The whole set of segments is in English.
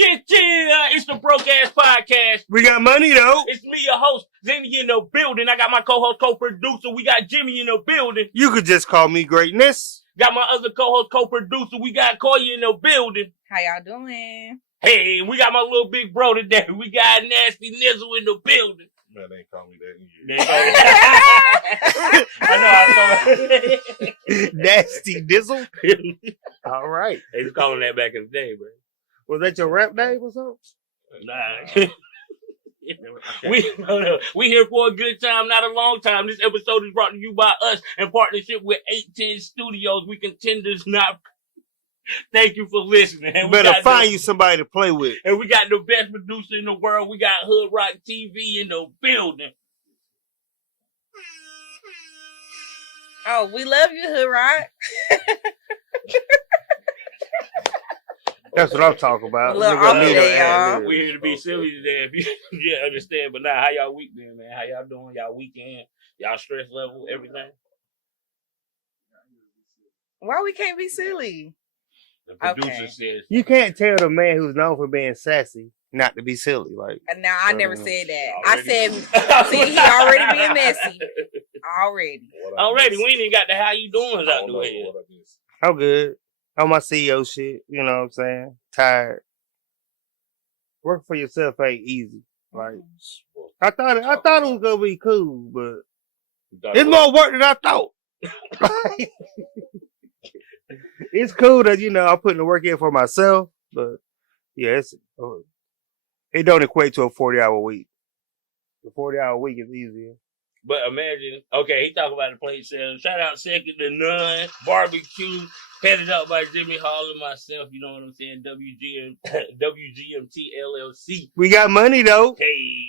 It's the Broke Axx Podcast. We got money, though. It's me, your host, Zinni in the building. I got my co-host, co-producer. We got Jimmy in the building. You could just call me Greatness. Got my other co-host, co-producer. We got Koya in the building. How y'all doing? Hey, we got my little big bro today. We got Nasty Nizzle in the building. Man, they ain't call me that in years. I know. Nasty Dizzle. All right. They was calling that back in the day, bro. Was that your rap name or something? Nah. We here for a good time, not a long time. This episode is brought to you by us in partnership with 810 Studios. We contenders not. Thank you for listening. You better find you somebody to play with. And we got the best producer in the world. We got Hood Rock TV in the building. Oh, we love you, Hood Rock. That's what I'm talking about. A little off today, y'all. We here to be silly today, if you didn't understand. But now, how y'all week been, man? How y'all doing? Y'all weekend? Y'all stress level? Everything? Why we can't be silly? The producer says you can't tell the man who's known for being sassy not to be silly. Like, now I never said that. Already? I said, see, he already being messy. Already, we ain't even got the how you doing out the way. I'm good. On my CEO shit, you know what I'm saying? Tired. Work for yourself ain't easy. Like, I thought it was gonna be cool, but it's more work than I thought. It's cool that, you know, I'm putting the work in for myself, but yeah, it don't equate to a 40-hour week. The 40-hour week is easier. But imagine, okay, he talking about the plate sale. Shout out Second to None, Barbecue, headed up by Jimmy Hall and myself, you know what I'm saying, WGMT LLC. We got money, though. Hey.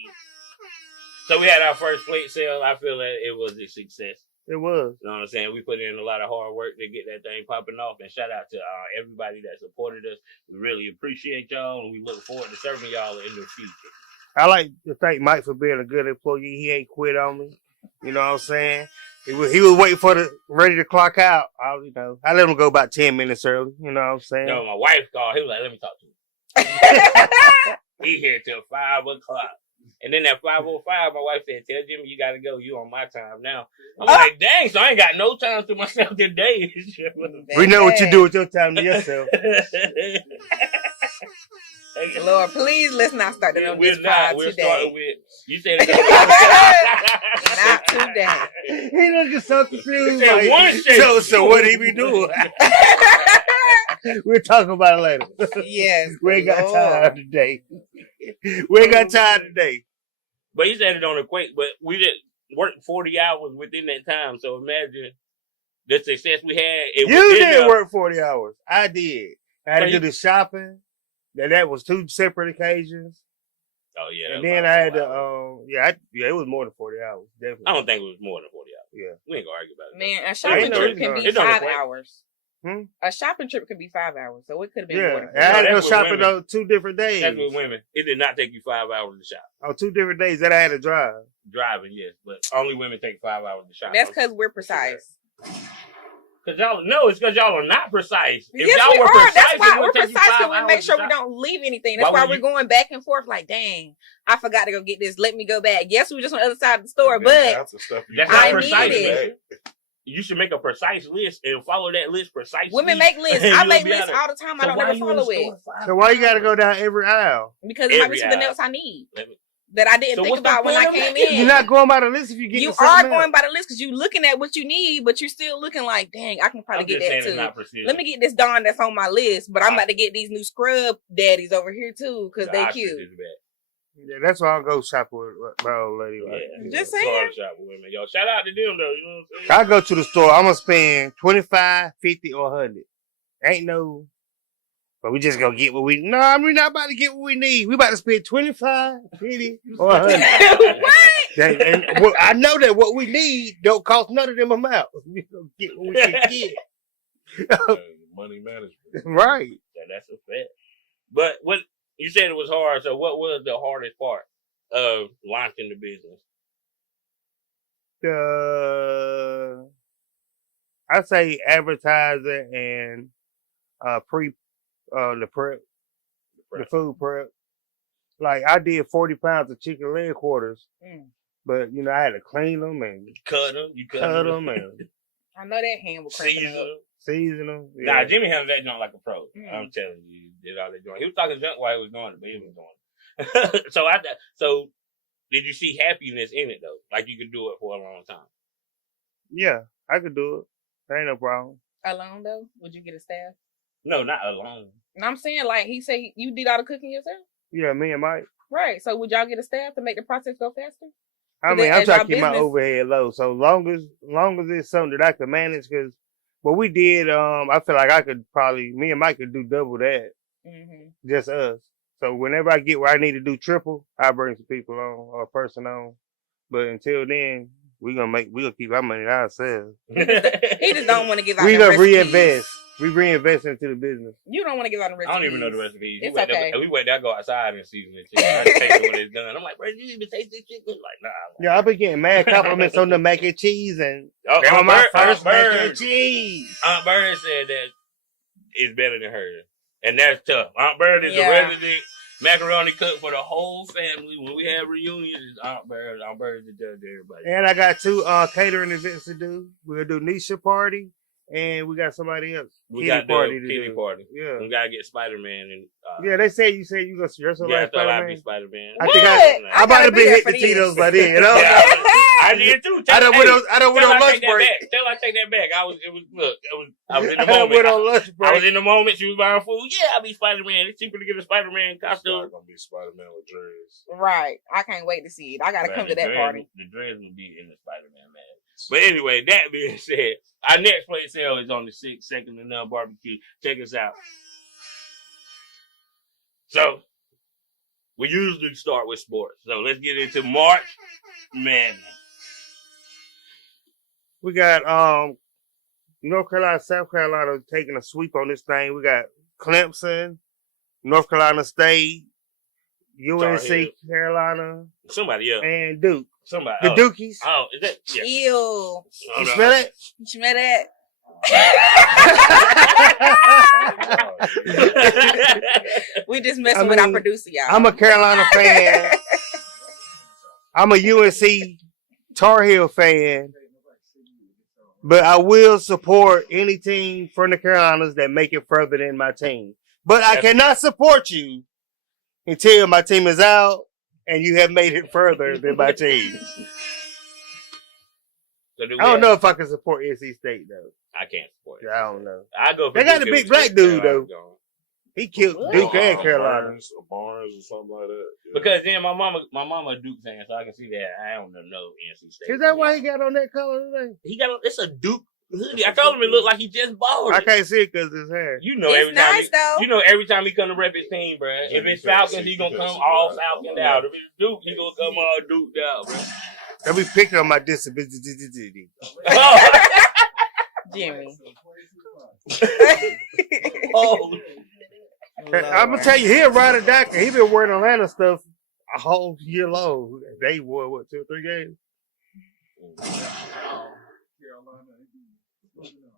So we had our first plate sale. I feel that it was a success. It was. You know what I'm saying? We put in a lot of hard work to get that thing popping off. And shout out to everybody that supported us. We really appreciate y'all, and we look forward to serving y'all in the future. I like to thank Mike for being a good employee. He ain't quit on me. You know what I'm saying? He was waiting for ready to clock out. I let him go about 10 minutes early. You know what I'm saying? No, my wife called. He was like, let me talk to him. He here till 5 o'clock. And then at 5:05, my wife said, tell Jimmy you got to go. You on my time now. I'm like, dang, so I ain't got no time to myself today. We know what you do with your time to yourself. Lord, please let's not start the We're today. starting with, you said it's not today. He don't get so confused. Like, so what he be doing? We'll talk about it later. Yes. We ain't got time today. We ain't got time today. But he said it don't equate, but we did work 40 hours within that time. So imagine the success we had. You didn't work 40 hours. I did. I had to do the shopping. That was 2 separate occasions. Oh, yeah. And then I had to, it was more than 40 hours. Definitely. I don't think it was more than 40 hours. Yeah. We ain't gonna argue about it. Man, a shopping trip can be 5 hours. Hmm? A shopping trip could be 5 hours, so it could have been more than 4 I had to go that's with shopping women. on 2 different days. That's with women. It did not take you 5 hours to shop. On 2 different days that I had to drive. Driving, yes, but only women take 5 hours to shop. That's because we're precise. Because it's because y'all are not precise. If Yes, y'all we were are. precise, That's why it we're would take you precise, 5 because we hours make to sure we shop. don't leave anything. That's Why why would we're going back and forth like, dang, I forgot to go get this. Let me go back. Yes, we were just on the other side of the store, but That's I not precise. needed it. You should make a precise list and follow that list precisely. Women make lists. I make lists all the time. I don't never follow it. So why you got to go down every aisle? Because it might be something else I need that I didn't So think what's the about when I point of came making- in. You're not going by the list if you get You something are else. going by the list because you're looking at what you need, but you're still looking like, dang, I can probably get that too. Let me get this Dawn that's on my list, but I'm about to get these new scrub daddies over here too because they cute. Yeah, that's why I'll go shop with my old lady. Like, Just Hard saying. to shop with women. Yo, shout out to them though. You know what I'm saying? I go to the store, I'm going to spend $25, $50, or $100. Ain't no, but we just going to get what we, no, we're not about to get what we need. We about to spend $25, $50, or $100. What? I know that what we need don't cost none of them amounts. We going to get what we can get. Money management. Right. Yeah, that's a fact. But what you said it was hard. So what was the hardest part of launching the business? I say advertising and the prep prep. The food prep. Like, I did 40 pounds of chicken leg quarters, but, you know, I had to clean them and cut them. You cut them and I know that hand was cranking up. Season them. Yeah. Nah, Jimmy handled that joint like a pro. I'm telling you, he did all that joint. He was talking junk while he was doing it, but he was doing it. So did you see happiness in it though? Like you could do it for a long time. Yeah, I could do it. There ain't no problem. Alone though? Would you get a staff? No, not alone. And I'm saying, like, he said you did all the cooking yourself? Yeah, me and Mike. Right. So would y'all get a staff to make the process go faster? I mean, I'm trying to keep my overhead low. So long as it's something that I can manage, because what we did, I feel like I could probably, me and Mike could do double that. Just us. So whenever I get where I need to do triple, I bring some people on or a person on. But until then, we'll keep our money to ourselves. He just don't want to give out we the gonna recipes. reinvest. We reinvest into the business. You don't want to give out the recipes. I don't even know the recipes. It's okay. We wait there, I go outside and season it. I taste it when it's done. I'm like, bro, you even taste this shit? Like, nah. Yeah, I've been getting mad compliments on the mac and cheese, and that was my first mac and cheese. Aunt Bird said that it's better than hers. And that's tough. Aunt Bird is a resident macaroni cook for the whole family. When we have reunions, it's Aunt Bird. Aunt Bird is the judge to everybody. And I got 2 catering events to do. We'll do Nisha party, and we got somebody else. We got the kitty party. Yeah. We gotta get Spider-Man. And yeah, they said you gonna dress up like Spider-Man. I'll be Spider-Man. I think I'm about to be hitting the Tito's by then, you know? Yeah, I did too. I done went on lunch break. Tell I take that back. I was in the I moment. went on lunch break. I was in the moment. She was buying food. Yeah, I'll be Spider-Man. It's cheaper to get a Spider-Man costume. I'm gonna be Spider-Man with dreads. Right. I can't wait to see it. I gotta come to that party. The dreads will be in the Spider-Man man. But anyway, that being said, our next plate sale is on the 6th, second to none barbecue. Check us out. So, we usually start with sports. So let's get into March Madness. We got North Carolina, South Carolina taking a sweep on this thing. We got Clemson, North Carolina State, UNC, Carolina, somebody else, and Duke. Somebody. The Dukies. Oh, is that? Yeah. Ew. You smell it? You smell that? We just messing with our producer, y'all. I'm a Carolina fan. I'm a UNC Tar Heel fan. But I will support any team from the Carolinas that make it further than my team. But I cannot support you until my team is out and you have made it further than my team. So I don't know if I can support NC State, though. I can't support it. I don't know. I go. They got a big black dude, though. He killed Duke and Carolina. Barnes or something like that. Yeah. Because then my mama a Duke fan, so I can see that. I don't know NC State. Is that why he got on that color today? It's a Duke hoodie. I told him it looked like he just bought it. I can't see it because his hair. You know, every time he come to rep his team, bro. If it's Falcons, he gonna come all Falcons out. If it's Duke, he gonna come all Duke out, bro. Let me pick on my disability. Jimmy. Oh. I'm gonna tell you, he'll ride or die. He been wearing Atlanta stuff a whole year long. They wore what 2 or 3 games.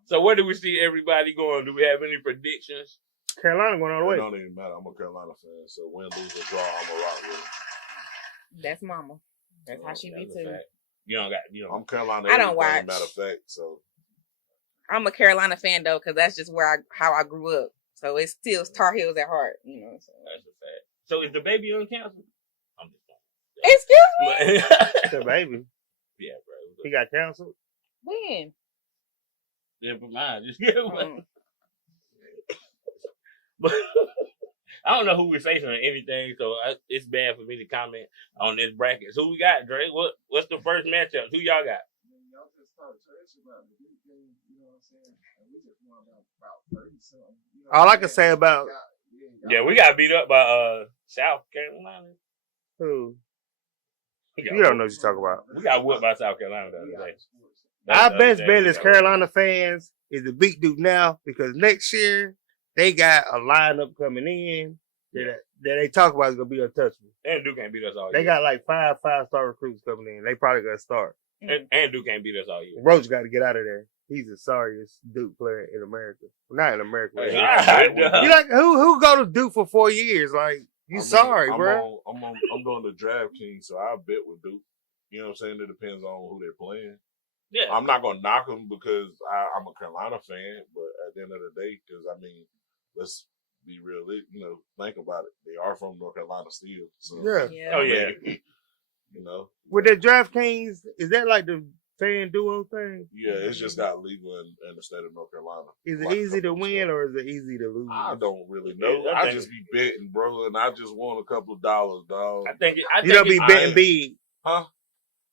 So where do we see everybody going? Do we have any predictions? Carolina going all the way. It don't even matter. I'm a Carolina fan, so win, lose, or draw, I'm a rock with it. That's mama. That's how she be too. I'm Carolina. I don't watch. Matter of fact, so I'm a Carolina fan though, because that's just how I grew up. So it's still Tar Heels at heart, you know. So. That's a fact. So is the baby uncanceled? I'm just Excuse me. The baby. Yeah, bro. He got canceled. When? Never mind. Just get one. But I don't know who we're facing or anything, so it's bad for me to comment on this bracket. So who we got, Dre? What's the first matchup? Who y'all got? All I can say about we got beat up by South Carolina. Who? You don't know what you're talking about. We got whipped by South Carolina the other day. Our best bet as Carolina fans is to beat Duke now, because next year they got a lineup coming in that they talk about is gonna be untouchable. And Duke can't beat us all year. They got like 5 5-star recruits coming in. They probably gonna start. And Duke can't beat us all year. Roach got to get out of there. He's the sorriest Duke player in America. Well, not in America. You like who go to Duke for 4 years? Like sorry, bro. I'm going to DraftKings, so I bet with Duke. You know what I'm saying? It depends on who they're playing. Yeah, I'm not gonna knock them because I'm a Carolina fan, but at the end of the day, because I mean, let's be real. Think about it. They are from North Carolina still. So, yeah. Oh yeah. With the DraftKings, is that like the fan duo thing? Yeah, it's just not legal in the state of North Carolina. Is it easy to win or is it easy to lose? I don't really know. I just be betting, bro, and I just won a couple of dollars, dog. I think you don't be betting big, huh?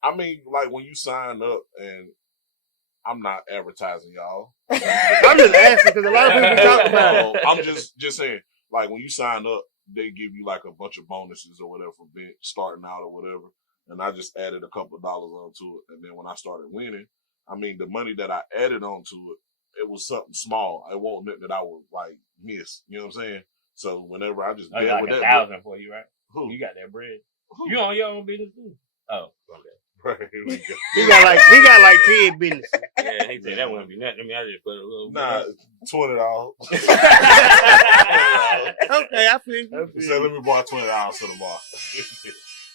I mean, like when you sign up, and I'm not advertising y'all. I'm just asking because a lot of people talk about it. I'm just saying, like when you sign up, they give you like a bunch of bonuses or whatever for starting out or whatever. And I just added a couple of dollars onto it. And then when I started winning, I mean, the money that I added onto it, it was something small. It wasn't nothing that I would like miss. You know what I'm saying? So whenever I just bet with that, 1,000 for you, right? Who? You got that bread? Who? You on your own business too? Oh, okay. Right. he got like 10 businesses. Yeah, he said that wouldn't be nothing to me. I just put a little. Nah, $20. Okay, I feel you. So let me borrow $20 to the bar.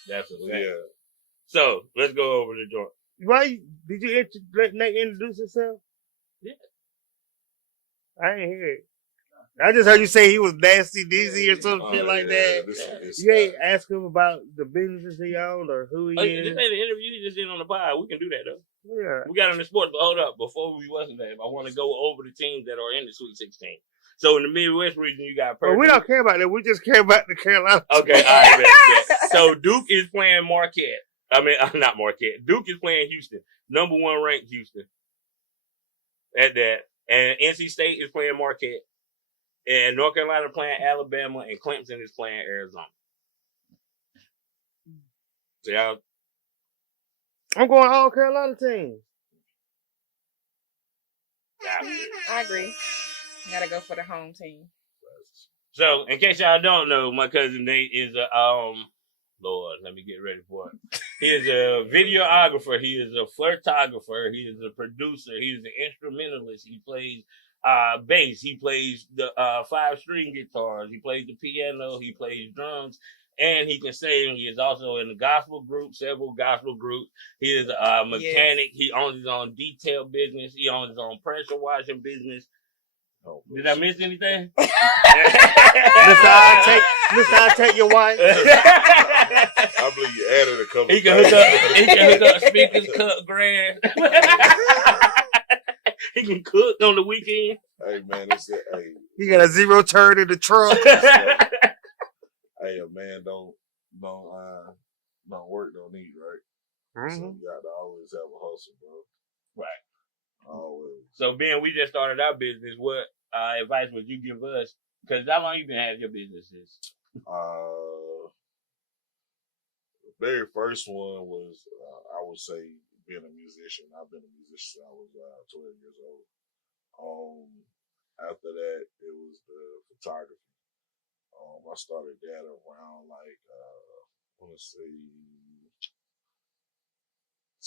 That's a fact. Yeah. So let's go over the joint. Why did you let Nate introduce himself? Yeah. I ain't hear it. I just heard you say he was nasty dizzy or some shit like that. You ain't ask him about the businesses he owned or who he is. This ain't an interview he just did on the pod. We can do that though. Yeah. We got in the sports, but hold up. Before we wasn't there, I want to go over the teams that are in the Sweet 16. So in the Midwest region, you got Well, we don't care about that. We just care about the Carolina. Okay, all right. Bet. So Duke is playing Marquette. I mean, not Marquette. Duke is playing Houston. Number 1 ranked Houston. At that. And NC State is playing Marquette. And North Carolina playing Alabama, and Clemson is playing Arizona. So y'all, I'm going all Carolina teams. I agree. Gotta go for the home team. So, in case y'all don't know, my cousin Nate is a Lord, let me get ready for it. He is a videographer. He is a flirtographer. He is a producer. He is an instrumentalist. He plays bass. He plays the 5-string guitars. He plays the piano. He plays drums, and he can sing. He is also in the gospel group, several gospel groups. He is a mechanic. Yes. He owns his own detail business. He owns his own pressure washing business. Oh, did I miss anything? Mister, I'll take your wife. I believe you added a couple. He can hook up speakers, cut grass. He can cook on the weekend. Hey man, he got a 0 turn in the truck. Hey, a man don't work, don't eat, right? Mm-hmm. So you got to always have a hustle, bro. Right. Always. So, Ben, we just started our business. What advice would you give us? Because how long you been having your businesses? The very first one was, I would say, being a musician. I've been a musician since I was 12 years old. After that, it was the photography. I started that around like, I want to say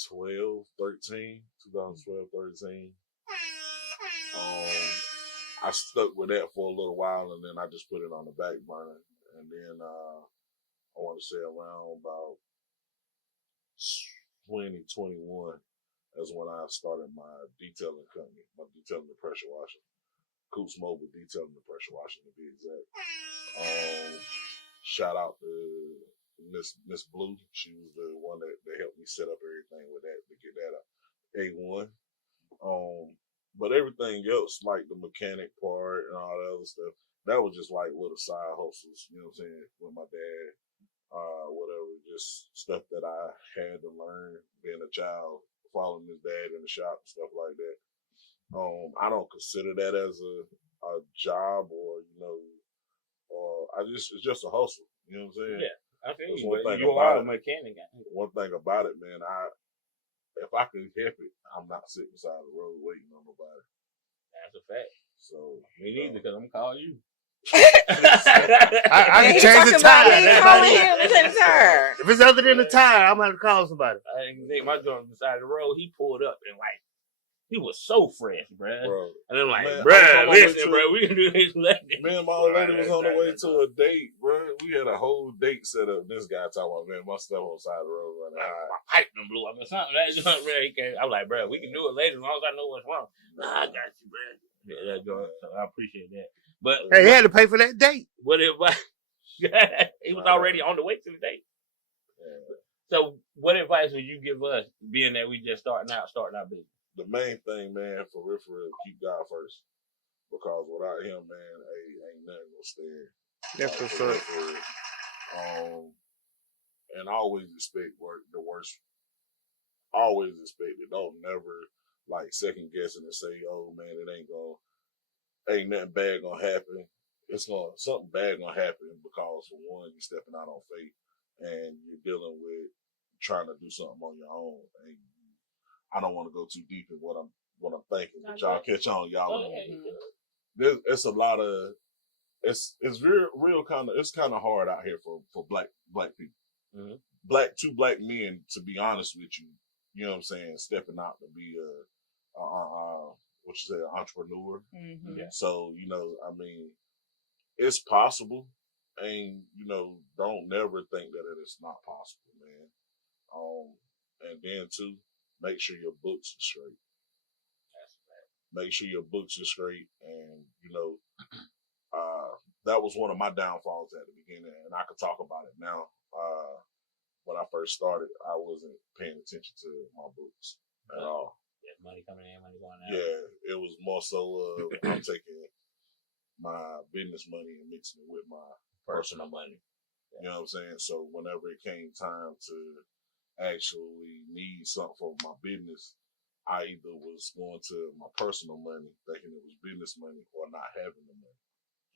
2012, 13. I stuck with that for a little while, and then I just put it on the back burner. And then I want to say around about 2021 is when I started my detailing company, my detailing and pressure washing. Coops Mobile Detailing and Pressure Washing, to be exact. Shout out to Miss Blue. She was the one that helped me set up everything with that to get that A1. But everything else, like the mechanic part and all the other stuff, that was just like little side hustles, you know what I'm saying, with my dad, whatever, just stuff that I had to learn being a child, following his dad in the shop and stuff like that. I don't consider that as a job or, it's just a hustle. You know what I'm saying? Yeah, I feel you. You are a mechanic. One thing about it, man, if I can help it, I'm not sitting beside the road waiting on nobody. That's a fact. So me neither, because I'm gonna call you. I can change the tire. If it's other than the tire, I'm gonna have to call somebody. I didn't think my joint beside the road. He pulled up and like he was so fresh, bro. And I'm like, bro, listen, bro, we can do this later. Me and my old lady was on the way to a date, bro. We had a whole date set up. This guy talking about, man, my stuff on the side of the road running high. My pipe done blew up or something. I'm like, bro, we can do it later as long as I know what's wrong. Nah, I got you, bro. Yeah, so I appreciate that. But hey, he had to pay for that date. What if he was already on the way to the date? Yeah. So what advice would you give us, being that we just starting our business? The main thing, man, for real, keep God first. Because without him, man, ain't nothing gonna stand. That's what's up. And always expect the worst. Always expect it. Don't never like second guessing and say, oh man, ain't nothing bad gonna happen. Something bad gonna happen because for one, you're stepping out on faith and you're dealing with trying to do something on your own. And I don't want to go too deep in what I'm thinking, but y'all catch on, y'all. It's a lot of it's real kind of it's kind of hard out here for black people, two black men, to be honest with you. You know what I'm saying? Stepping out to be an entrepreneur. Mm-hmm. Yeah. So I mean, it's possible, and don't never think that it's not possible, man. And then too, make sure your books are straight. Make sure your books are straight, and that was one of my downfalls at the beginning, and I could talk about it now. When I first started, I wasn't paying attention to my books at all. Yeah, money coming in, money going out. Yeah, it was more so I'm taking my business money and mixing it with my personal money. Yeah. You know what I'm saying? So whenever it came time to actually need something for my business, I either was going to my personal money, thinking it was business money, or not having the money.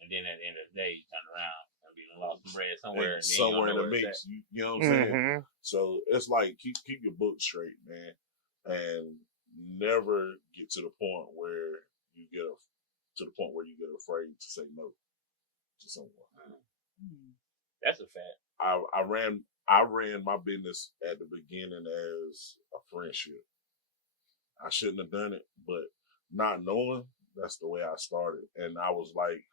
And then at the end of the day, you turn around and be lost some bread somewhere. And somewhere in the mix. You know what I'm saying? So it's like, keep your book straight, man. And never get to the point where you get afraid to say no to someone. That's a fact. I ran my business at the beginning as a friendship. I shouldn't have done it, but not knowing, that's the way I started. And I was like,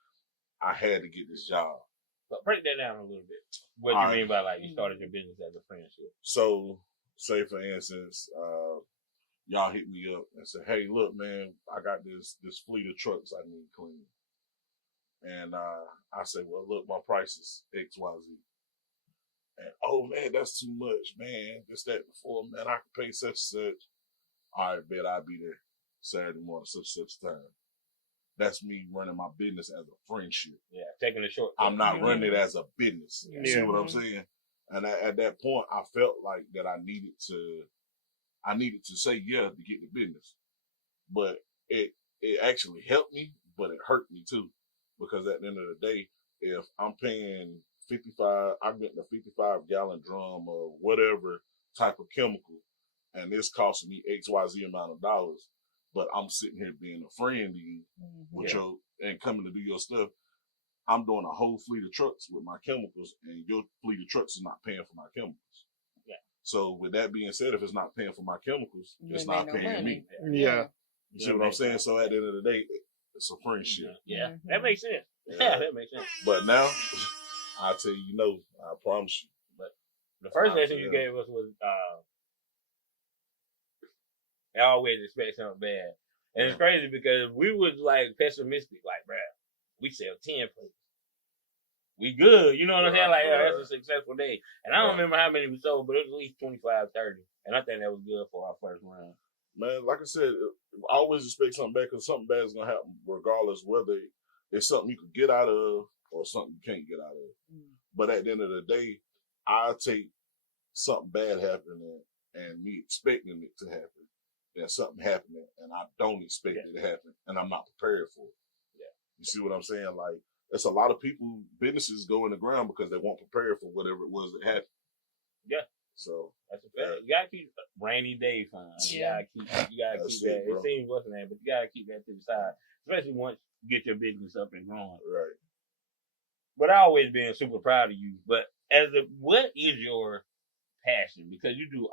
I had to get this job. But break that down a little bit. What do you mean by like you started your business as a friendship? So, say for instance, y'all hit me up and say, hey, look, man, I got this fleet of trucks I need clean. And I say, well, look, my price is XYZ. And, oh, man, that's too much, man. This, that, before, man, I can pay such and such. All right, bet I'll be there Saturday morning, such time. That's me running my business as a friendship. Yeah, taking a short. I'm not running it as a business. You see what I'm saying? And at that point, I felt like that I needed to say yeah to get the business. But it actually helped me, but it hurt me too. Because at the end of the day, if I'm paying I'm getting a 55-gallon drum of whatever type of chemical, and it's costing me XYZ amount of dollars, but I'm sitting here being a friend to you with and coming to do your stuff. I'm doing a whole fleet of trucks with my chemicals, and your fleet of trucks is not paying for my chemicals. Yeah. So with that being said, if it's not paying for my chemicals, it's not paying me. Yeah. You see what I'm saying? So at the end of the day, it's a friendship. Yeah. That makes sense. Yeah, that makes sense. But now, I'll tell you, I promise you. But the first lesson you gave us was, I always expect something bad. And it's crazy because we was like pessimistic, like, bruh, we sell 10 plates. We good. You know what I'm saying? Like, that's a successful day. And I don't remember how many we sold, but it was at least 25, 30. And I think that was good for our first round. Man, like I said, I always expect something bad because something bad is going to happen, regardless whether it's something you can get out of or something you can't get out of. But at the end of the day, I take something bad happening and me expecting it to happen. There's something happening and I don't expect it to happen and I'm not prepared for it. Yeah. You see what I'm saying? Like, there's a lot of people, businesses go in the ground because they weren't prepared for whatever it was that happened. Yeah. So that's a fact. You gotta keep rainy day fund. You gotta keep that. It seems what's the name, but you gotta keep that to the side. Especially once you get your business up and growing. Right. but I always been super proud of you. But what is your passion? Because you do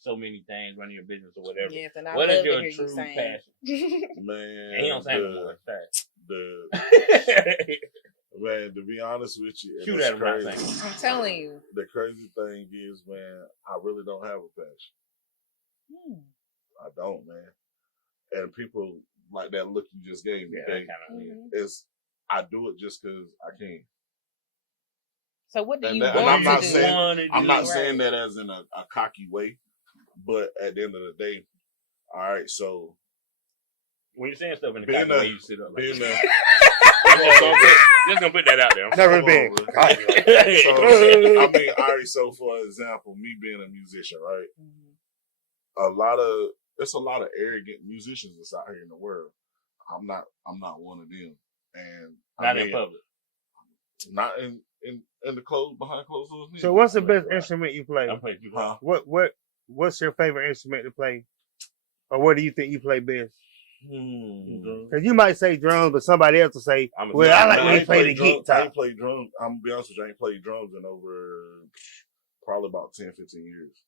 so many things, running your business or whatever. Yes, and I what love is your to hear true you sing. passion? Man, and he don't sing no more. Man, to be honest with you, Shoot at him, crazy. I'm telling you. The crazy thing is, man, I really don't have a passion. I don't, man. And people like that look you just gave me, is I do it just because I can. So what do you want to do? I'm not saying that as in a cocky way, but at the end of the day, all right, so when you're saying stuff in the cocky way, you sit up like just gonna put that out there. Never been. So, I mean, all right, so for example, me being a musician, right? There's a lot of arrogant musicians that's out here in the world. I'm not one of them. And not in public. Not in the behind closed doors. So what's the best instrument you play? Huh? What's your favorite instrument to play? Or what do you think you play best? Because you might say drums, but somebody else will say, I like when you play the guitar. I ain't played drums. I'm gonna be honest with you, I ain't played drums in over probably about 10, 15 years.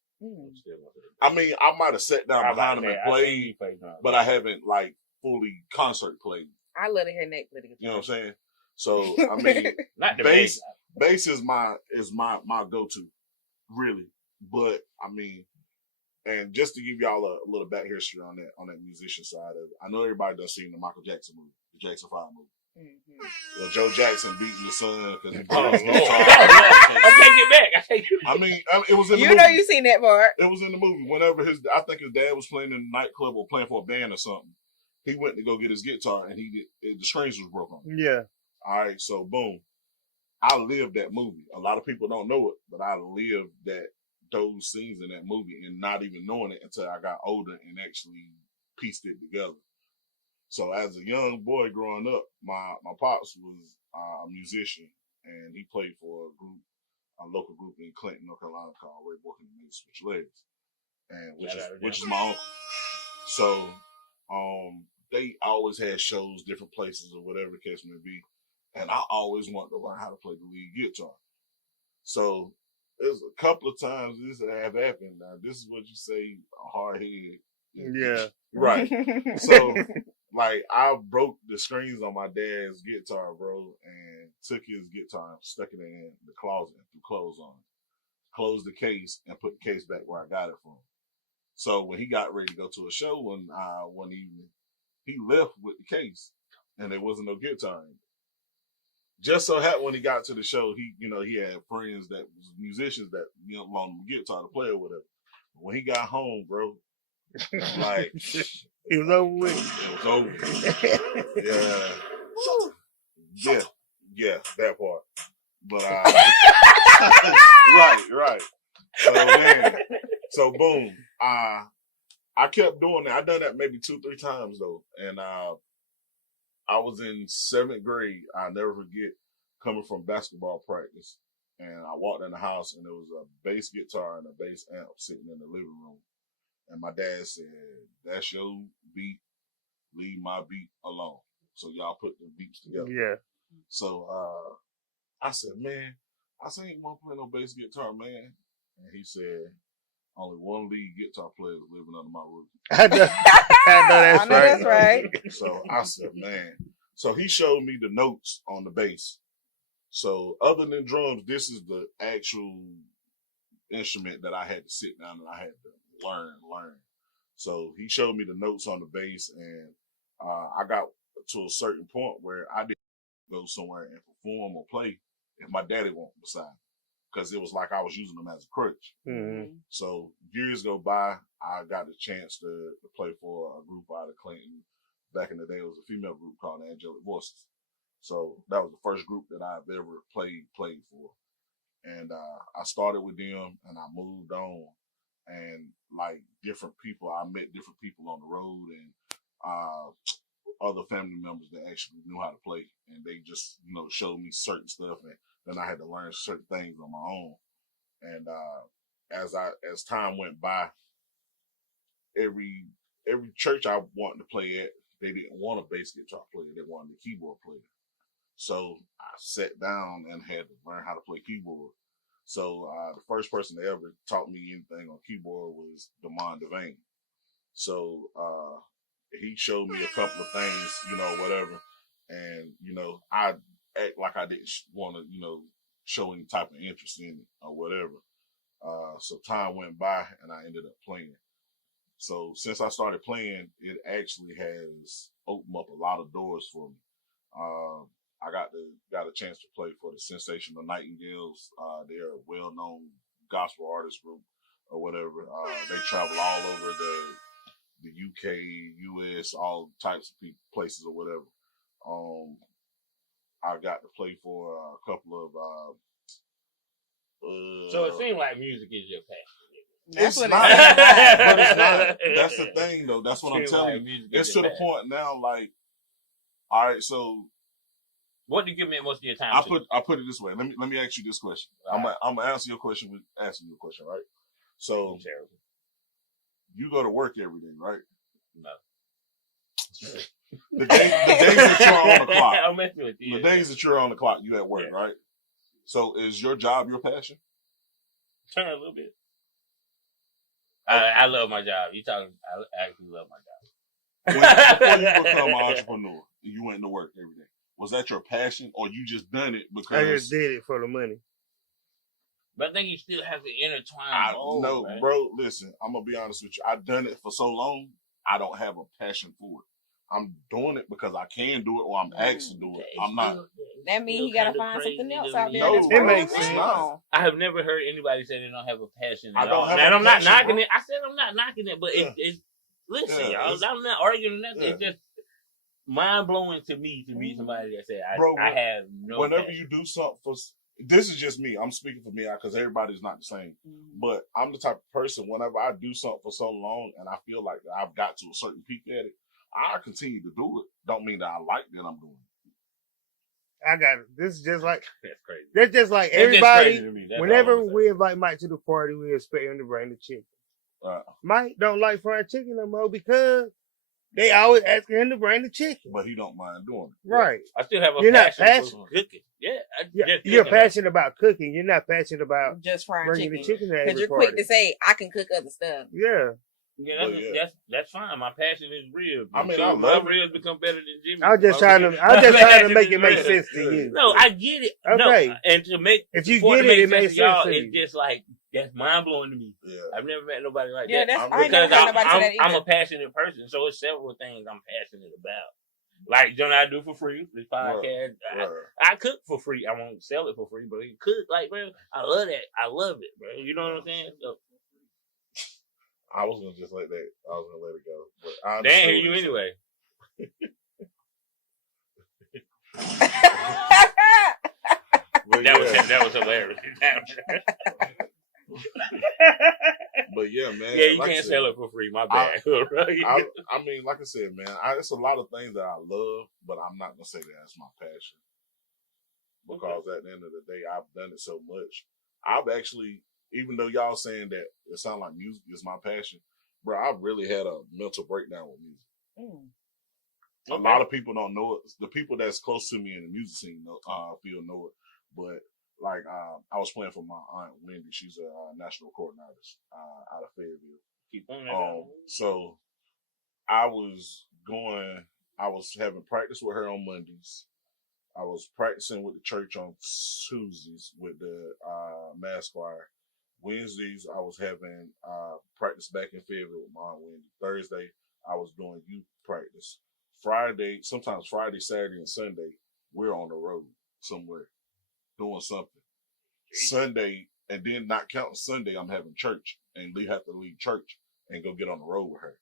I mean, I might have sat down behind them and played, but I haven't like fully concert played. I love to hear Nate play the guitar. You know what I'm saying? So I mean, bass is my go-to, really. But I mean, and just to give y'all a little back history on that musician side of it, I know everybody does seen the Michael Jackson movie, the Jackson 5 movie. Well, Joe Jackson beating the son because he I take it back. I mean, it was in the movie. You know you seen that part. It was in the movie. Whenever I think his dad was playing in a nightclub or playing for a band or something, he went to go get his guitar and the strings was broken. Yeah. All right, so boom. I lived that movie. A lot of people don't know it, but I lived those scenes in that movie and not even knowing it until I got older and actually pieced it together. So as a young boy growing up, my pops was a musician and he played for a local group in Clinton, North Carolina called Ray Walking and Nate Switch Legs, and which is my uncle. So they always had shows, different places or whatever the case may be. And I always wanted to learn how to play the lead guitar. So there's a couple of times this have happened. Now, this is what you say, a hard head. Yeah. Right. So, like, I broke the strings on my dad's guitar, bro, and took his guitar and stuck it in the closet and threw clothes on it. Closed the case and put the case back where I got it from. So when he got ready to go to a show one evening, he left with the case and there wasn't no guitar in it. Just so happened when he got to the show, he had friends that was musicians that loaned him a guitar to play or whatever. When he got home, bro, like it was over with. It was over. Yeah, that part. But right. So boom, I kept doing that. I done that maybe 2-3 times though, and I was in 7th grade. I'll never forget coming from basketball practice. And I walked in the house and there was a bass guitar and a bass amp sitting in the living room. And my dad said, "That's your beat. Leave my beat alone." So y'all put the beats together. Yeah. So I said, "Man, I ain't want to play no bass guitar, man." And he said, "Only one lead guitar player is living under my roof." I know that's right. So I said, man. So he showed me the notes on the bass. So other than drums, this is the actual instrument that I had to sit down and I had to learn. So he showed me the notes on the bass, and I got to a certain point where I didn't go somewhere and perform or play if my daddy wasn't beside me, because it was like I was using them as a crutch. Mm-hmm. So years go by, I got a chance to play for a group out of Clinton. Back in the day, it was a female group called the Angelic Voices. So that was the first group that I've ever played for. And I started with them and I moved on. And like different people, I met different people on the road and other family members that actually knew how to play. And they just, showed me certain stuff. And then I had to learn certain things on my own. And as time went by, every church I wanted to play at, they didn't want a bass guitar player. They wanted a keyboard player. So I sat down and had to learn how to play keyboard. So the first person that ever taught me anything on keyboard was Damon Devane. So he showed me a couple of things, whatever. And, I act like I didn't want to, show any type of interest in it or whatever. So time went by and I ended up playing. So since I started playing, it actually has opened up a lot of doors for me. I got a chance to play for the Sensational Nightingales. They're a well-known gospel artist group or whatever. They travel all over the UK, US, all types of places or whatever. I got to play for a couple of. So it seems like music is your passion. That's what not, but it's not. That's the thing, though. That's what I'm telling you. It's to the point now, like, all right, so. What do you give me most of your time? I put it this way. Let me ask you this question. I'm gonna answer your question with asking you a question, right? So you go to work every day, right? No. The days that you're on the clock. I'm messing with you. The days that you're on the clock, you at work, right? So is your job your passion? Turn a little bit. I love my job. I actually love my job. Before you become an entrepreneur, you went to work every day. Was that your passion, or you just done it because I just did it for the money? But I think you still have to intertwine. No, bro. Listen, I'm gonna be honest with you. I've done it for so long. I don't have a passion for it. I'm doing it because I can do it, or I'm asked to do it. I'm not. That means he gotta find something else out there. No, That's it makes sense. I have never heard anybody say they don't have a passion. I don't have and a I'm not passion, knocking bro. it. I said I'm not knocking it, but it's listen, Yeah, y'all. I'm not arguing nothing. Yeah. It's just mind blowing to me to be somebody that said I have no. Whenever passion. you do something for, this is just me. I'm speaking for me because everybody's not the same. But I'm the type of person. Whenever I do something for so long and I feel like I've got to a certain peak at it, I continue to do it. Don't mean that I like that I'm doing it. I got it. This is just like That's crazy. that's just like That's just everybody. crazy to me. That's all Whenever I'm saying. we invite Mike to the party, we expect him to bring the chicken. Mike don't like fried chicken no more because they always asking him to bring the chicken. But he don't mind doing it. Right. I still have a You're not passion for cooking. You're passionate about cooking. You're not passionate about just frying bringing chicken. the chicken to Because every you're party. quick to say, I can cook other stuff. Yeah. That's fine. My passion is real. I mean, so I my love ribs become better than Jimmy's. I'm just trying to make it make sense to you. No, I get it. Okay. No, and to make If you for get to it, make it makes y'all, sense to it's you. just like that's mind blowing to me. Yeah. I've never met nobody like Yeah, that. I ain't never heard nobody say that I'm either. a passionate person, so it's several things I'm passionate about. Like John, I do for free. This podcast, I cook for free. I won't sell it for free, but you cook like, bro. I love that. I love it, bro. You know what I'm saying? So, I was gonna just let that. I was gonna let it go. But they ain't hear you anyway. That was hilarious. But yeah, man. Yeah, you like can't sell it for free. My bad. I mean, like I said, man, it's a lot of things that I love, but I'm not gonna say that that's my passion. Because at the end of the day, I've done it so much. I've actually, even though y'all saying that it sounds like music is my passion, bro, I've really had a mental breakdown with music. A lot of people don't know it. The people that's close to me in the music scene know it. But like, I was playing for my aunt Wendy. She's a national recording artist out of Fayetteville. Keep on that. So I was having practice with her on Mondays. I was practicing with the church on Tuesdays with the mass choir. Wednesdays, I was having practice back in Fayetteville with my aunt Wendy. Thursday, I was doing youth practice. Friday, sometimes Friday, Saturday, and Sunday, we're on the road somewhere doing something. Sunday, and then not counting Sunday, I'm having church and have to leave church and go get on the road with her.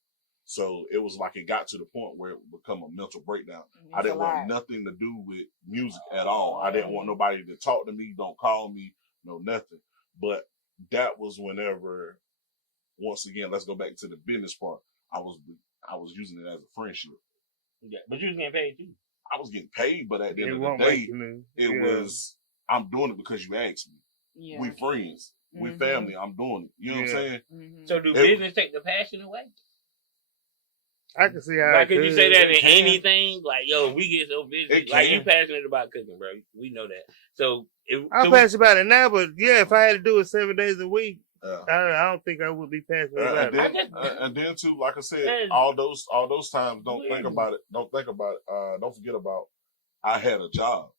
So it was like it got to the point where it would become a mental breakdown. I didn't want nothing to do with music at all. I didn't want nobody to talk to me, don't call me, no nothing. But that was whenever, once again, let's go back to the business part. I was using it as a friendship. Yeah, but you was getting paid too. I was getting paid, but at the end of the day, it was, I'm doing it because you asked me. Yeah. We friends. We family. I'm doing it. You know what I'm saying? So do business take the passion away? I can see how. Like, could you say that in anything? Like, yo, we get so busy. Like, you passionate about cooking, bro. We know that. So, I'm passionate about it now, but yeah, if I had to do it 7 days a week, I don't think I would be passionate about it. And then too, like I said, all those times, don't think about it. Don't forget about I had a job,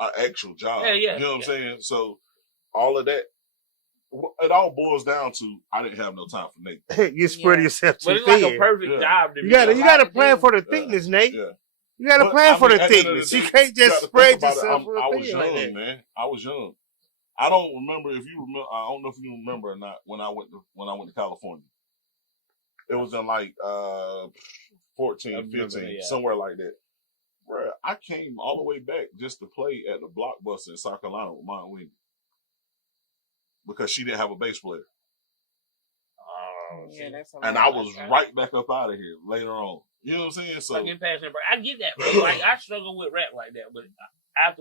an actual job. Yeah. You know what I'm saying? So all of that, it all boils down to I didn't have no time for Nate. You spread yourself too thin. But it's like a perfect job. You gotta plan for the thickness, Nate. Yeah. You gotta plan for the thickness. You can't just spread yourself for I the was young, like that. man. I was young. I don't remember if you remember. I don't know if you remember or not when I went to California. It was in like 14, 15, somewhere like that. Bruh, I came all the way back just to play at the Blockbuster in South Carolina with Mount Whitney because she didn't have a bass player. And I was right back up out of here later on. You know what I'm saying? So fucking passionate, bro. I get that, bro. Like, I struggle with rap like that, but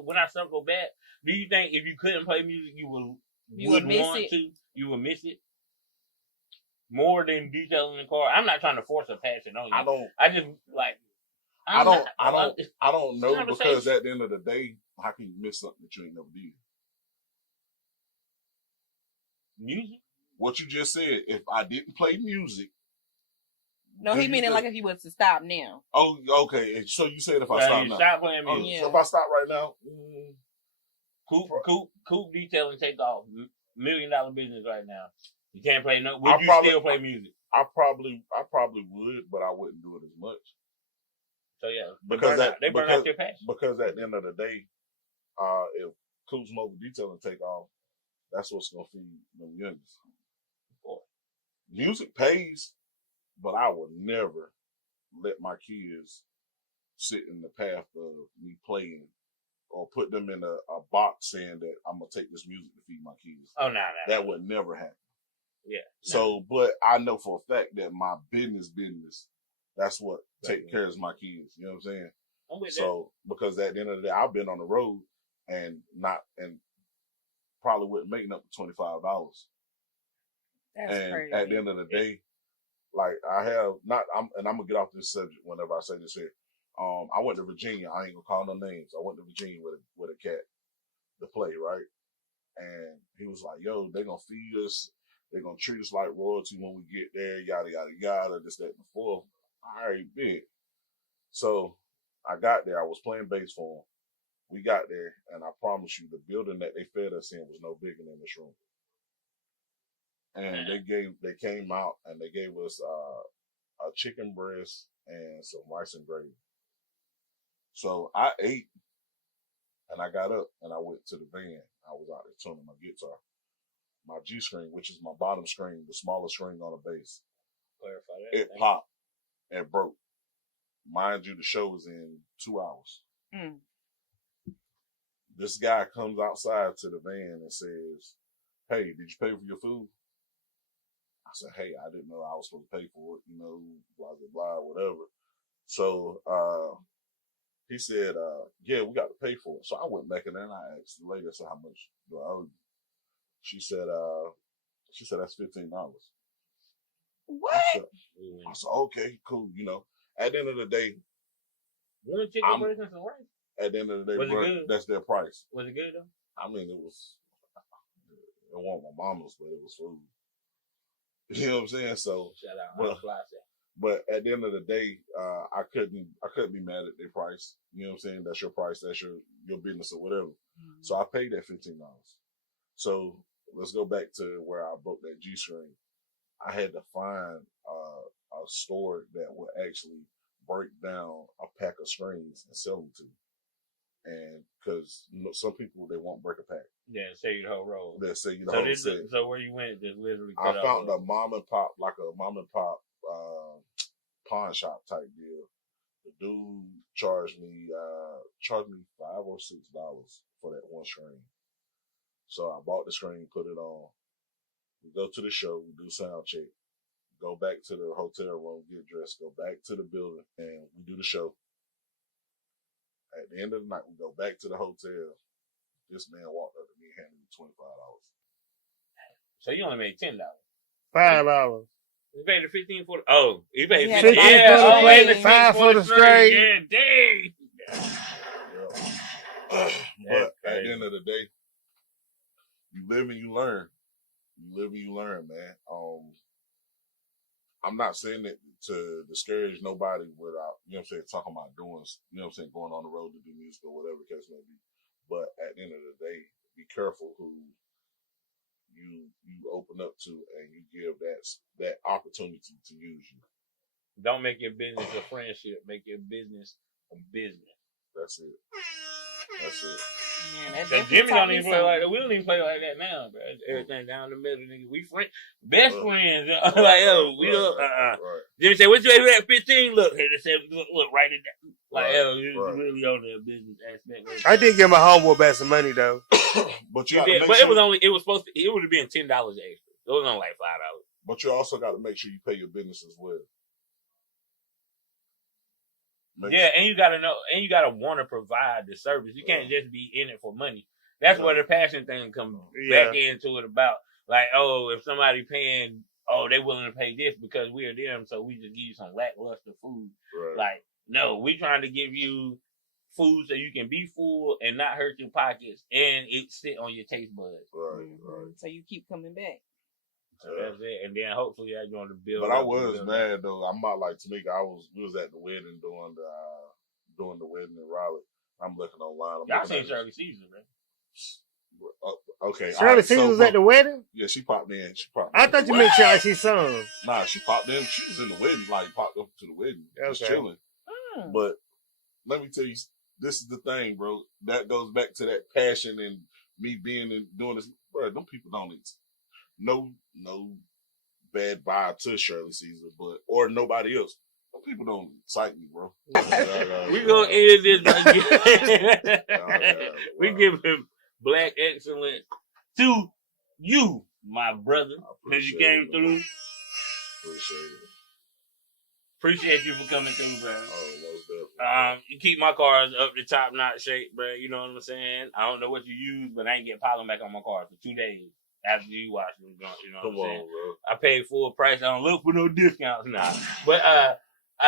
when I circle back, do you think if you couldn't play music, you would miss it more than detailing the car? I'm not trying to force a passion on you. I don't know because at the end of the day, how can you miss something that you ain't never did? Music? What you just said, if I didn't play music. No, he meaning like if you was to stop now. Oh, okay. So you said if I stop now. Stop playing music. So if I stop right now. Coop detailing take off. $1 million business right now. You can't play no. Would you still play music? I probably would, but I wouldn't do it as much. So yeah, because they burn out your passion. Because at the end of the day, if Coop's mobile detailing take off, that's what's gonna feed them youngest. Music pays, but I would never let my kids sit in the path of me playing or put them in a box saying that I'm gonna take this music to feed my kids. Oh no, that would never happen. Yeah. So, but I know for a fact that my business, that's what take care of my kids. You know what I'm saying? I'm with so, because at the end of the day, I've been on the road and probably wouldn't make up to $25. That's crazy. At the end of the day, like I'm gonna get off this subject whenever I say this here. I went to Virginia. I ain't gonna call no names. I went to Virginia with a cat to play, right? And he was like, "Yo, they gonna feed us. They gonna treat us like royalty when we get there. Yada yada yada. This, that, and the fourth." All right, big. So I got there. I was playing bass for him. We got there, and I promise you, the building that they fed us in was no bigger than this room. And they came out and they gave us a chicken breast and some rice and gravy. So I ate and I got up and I went to the van. I was out there tuning my guitar. My G string, which is my bottom string, the smallest string on the bass. Clarify that. It popped and broke. Mind you, the show was in 2 hours. Mm. This guy comes outside to the van and says, "Hey, did you pay for your food?" I said, "Hey, I didn't know I was supposed to pay for it, blah, blah, blah, whatever." So, he said, "Yeah, we got to pay for it." So I went back in there and I asked the lady, I said, "How much do I owe you?" She said, "That's $15. What? I said, "Okay, cool." At the end of the day, at the end of the day, bro, that's their price. Was it good though? I mean, it wasn't my mama's, but it was food. You know what I'm saying? So, shout out, but at the end of the day, I couldn't be mad at their price. You know what I'm saying? That's your price. That's your business or whatever. Mm-hmm. So I paid that $15. So let's go back to where I broke that G string. I had to find a store that would actually break down a pack of strings and sell them to. And because some people, they won't break a pack. Yeah, sell you the whole roll. They'll sell you the whole set. So where you went, just literally I found a mom and pop pawn shop type deal. The dude charged me $5 or $6 for that one string. So I bought the string, put it on. We go to the show, we do sound check, go back to the hotel room, get dressed, go back to the building, and we do the show. At the end of the night, we go back to the hotel. This man walked up to me and handed me $25. So you only made $10. $5. He paid the 15 for the. Oh, he paid Yeah, 15 5 for the 5 for the straight. Yeah, dang. But at the end of the day, you live and you learn. You live and you learn, man. I'm not saying it to discourage nobody without, you know what I'm saying, talking about doing, you know what I'm saying, going on the road to do music or whatever the case may be. But at the end of the day, be careful who you open up to and you give that opportunity to use you. Don't make your business a friendship. Make your business a business. That's it. That's it. Man, Cause Jimmy don't even play like that. We don't even play like that now, bro. Everything down the middle, nigga. We best friends. Like, yo, we don't. Jimmy said, "What you at 15? Look, here, they said, look, write it down." Like, yo, you really on the business aspect. I did get my homeboy back some money though. But it was supposed to. It would have been $10 extra. It was only like $5. But you also got to make sure you pay your business as well. And you gotta know, and you gotta want to provide the service. You can't just be in it for money. That's where the passion thing comes back into it about. Like, oh, if somebody paying, they willing to pay this because we're them, so we just give you some lackluster food. Right. Like, no, we trying to give you food so you can be full and not hurt your pockets, and it sit on your taste buds. Right. So you keep coming back. So that's it, and then hopefully that's going to build. But I was mad though. I'm not like Tamika. We was at the wedding doing the wedding in Raleigh. I'm looking online. Y'all seen Shirley Caesar, man? Okay. Shirley Caesar was at the wedding. Yeah, she popped in. I thought you meant she sung. Nah, she popped in. She was in the wedding. Like popped up to the wedding, just chilling. But let me tell you, this is the thing, bro. That goes back to that passion and me being and doing this. Bro, them people don't eat. No bad vibe to Shirley Caesar, or nobody else. Some people don't excite me, bro. We gonna end this by we give him black excellence to you, my brother, because you came through. Appreciate you for coming through, bro. Oh, most definitely. You keep my cars up to top notch shape, bro. You know what I'm saying? I don't know what you use, but I ain't get pollen back on my car for 2 days. After you watch them, you know what I'm saying? Bro. I paid full price. I don't look for no discounts now. But I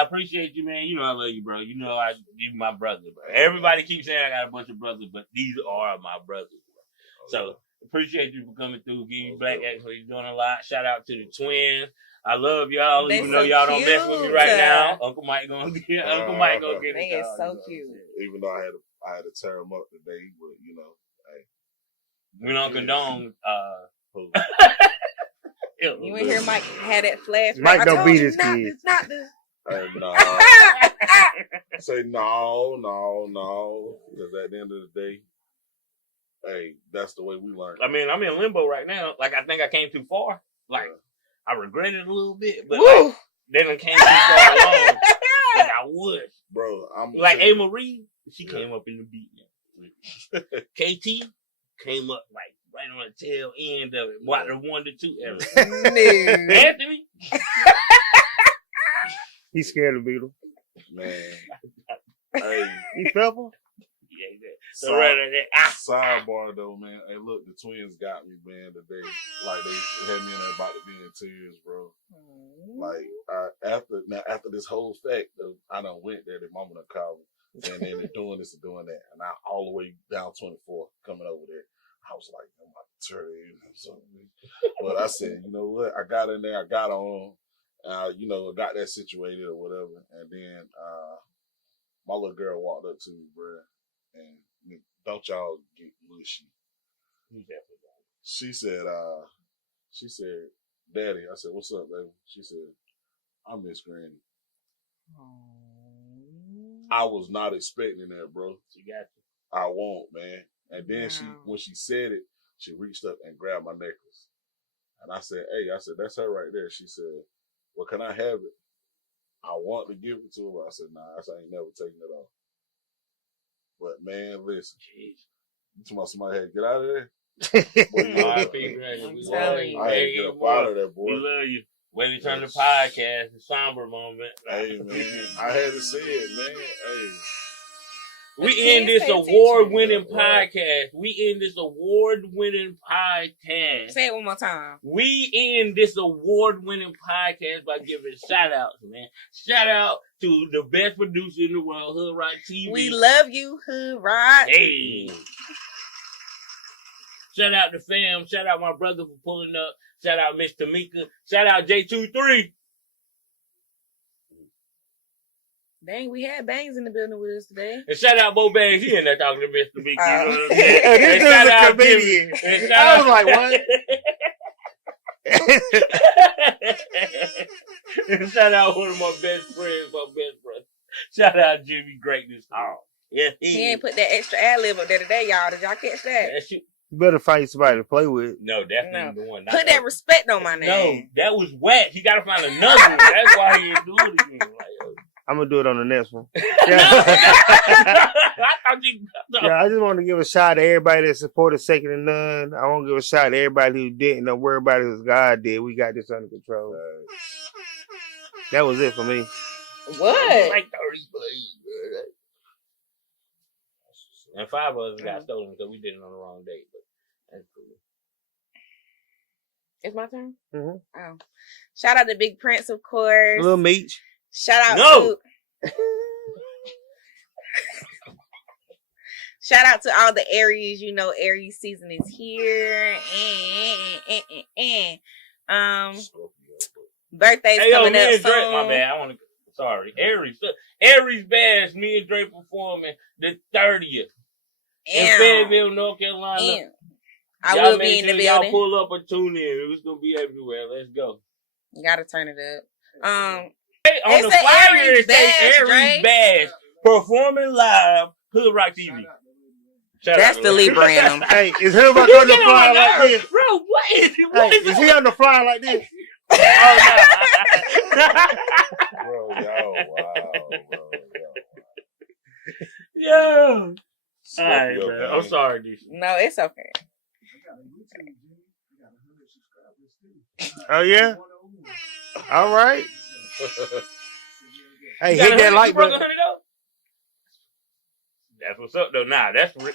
appreciate you, man. You know I love you, bro. You know you my brother, bro. Everybody keeps saying I got a bunch of brothers, but these are my brothers, bro. So appreciate you for coming through. Give you Black Axx. You're doing a lot. Shout out to the twins. I love y'all, even though y'all don't mess with me right now. Uncle Mike gonna get it. They is so cute. Even though I had to tear them up today, but you know, hey. We don't condone. You ain't hear Mike had that flash. Mike don't beat his kids. It's not this. Hey, no. Say no. Because at the end of the day, hey, that's the way we learn. I mean, I'm in limbo right now. Like, I think I came too far. Like, I regret it a little bit, but like, they done came too far along. Like I would, bro. I'm like A. Marie. She came up in the beat. KT came up like right on the tail end of it. What the 1 to 2 era. Anthony. He's scared of Beetle. Man. Hey. You fell? Yeah, so sidebar though, man. Hey, look, the twins got me, man, today. Like they had me in there about to be in tears, bro. Like after this whole fact, I done went there. The mama done called me, and then they're doing this and doing that, and I all the way down 24 coming over there. I was like, I'm about to turn something. But I said, you know what? I got in there. I got on. You know, got that situated or whatever, and then my little girl walked up to me, bro. And don't y'all get mushy. She said, Daddy, I said, what's up, baby? She said, I miss Granny. I was not expecting that, bro. She got you. I won't, man. And then when she said it, she reached up and grabbed my necklace. And I said, hey, that's her right there. She said, well, can I have it? I want to give it to her. But I said, nah, I ain't never taking it off. But man, listen. Jeez. You talking about somebody had to get out of there? Boy, I had to get up out of there, boy. We love you. When you turn the podcast, a somber moment. Hey, man. I had to say it, man. Hey. We in this award-winning podcast. We in this award-winning podcast. Say it one more time. We in this award-winning podcast by giving shout-outs, man. Shout out to the best producer in the world, Hood Rock TV. We love you, Hood Rock. Hey. Shout out to fam. Shout out my brother for pulling up. Shout out Miss Tamika. Shout out J23. Dang, we had Bangs in the building with us today. And shout out Bo Bangs. He in there talking to Mr. Tamika. You know what I'm saying? This is a comedian. I was like, what? Shout out one of my best friends, Shout out Jimmy Greatness. Oh, yeah. He ain't put that extra ad-lib up there today, y'all. Did y'all catch that? You better find somebody to play with. No, that's not the one. Put that respect on my name. No, that was whack. He got to find another one. That's why he ain't doing it again. I'm going to do it on the next one. I just want to give a shout out to everybody that supported Second to None. I want to give a shout out to everybody who didn't. Don't worry about it as God did. We got this under control. That was it for me. What? Like 30 plays. And 5 of us got stolen because we did it on the wrong date. But that's cool. It's my turn? Mm-hmm. Oh. Shout out to Big Prince, of course. Little Meech. Shout out to shout out to all the Aries. You know, Aries season is here. Birthday's coming up soon. Drake, my bad. Sorry. Aries Bash, me and Drake performing the 30th in Fayetteville, North Carolina. I will be in the building. Y'all pull up or tune in. It's gonna be everywhere. Let's go. You gotta turn it up. On the flyer, it says Aries Bash performing live, Hood Rock TV. That's the Lee Branham. Hey, is Hood Rock on the flyer like this? Bro, what is it? Is he on the flyer like this? Oh, no. Bro, yo, wow, bro, yo. All right, bro. I'm sorry, dude. No, it's okay. Oh, yeah? All right. Hey, hit that like button. That's what's up, though. Nah, that's the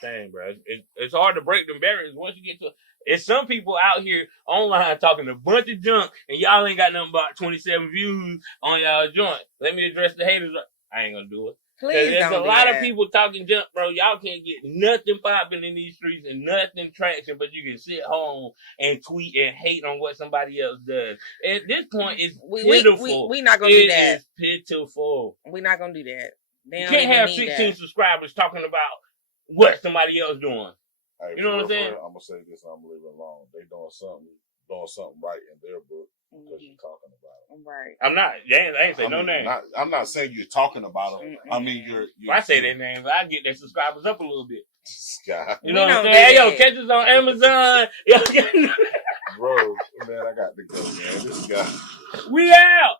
thing, bro. It's hard to break them barriers once you get to. It's some people out here online talking a bunch of junk, and y'all ain't got nothing but 27 views on y'all joint. Let me address the haters. I ain't gonna do it. Please there's don't a lot of people talking junk, bro. Y'all can't get nothing popping in these streets and nothing traction, but you can sit home and tweet and hate on what somebody else does. At this point, it's pitiful. We not gonna do that. It is pitiful. We're not gonna do that. You can't have 16 subscribers talking about what somebody else doing. Hey, you know what I'm saying? I'm gonna say this and I'm gonna leave it alone. They doing something right in their book because you're talking about it. Right. I'm not. I ain't say no name. I'm not saying you're talking about them. I mean, you're if I say their names, I get their subscribers up a little bit. God. You know what I'm saying? Hey, yo, catch us on Amazon. Bro, man, I got to go, man. This guy. We out.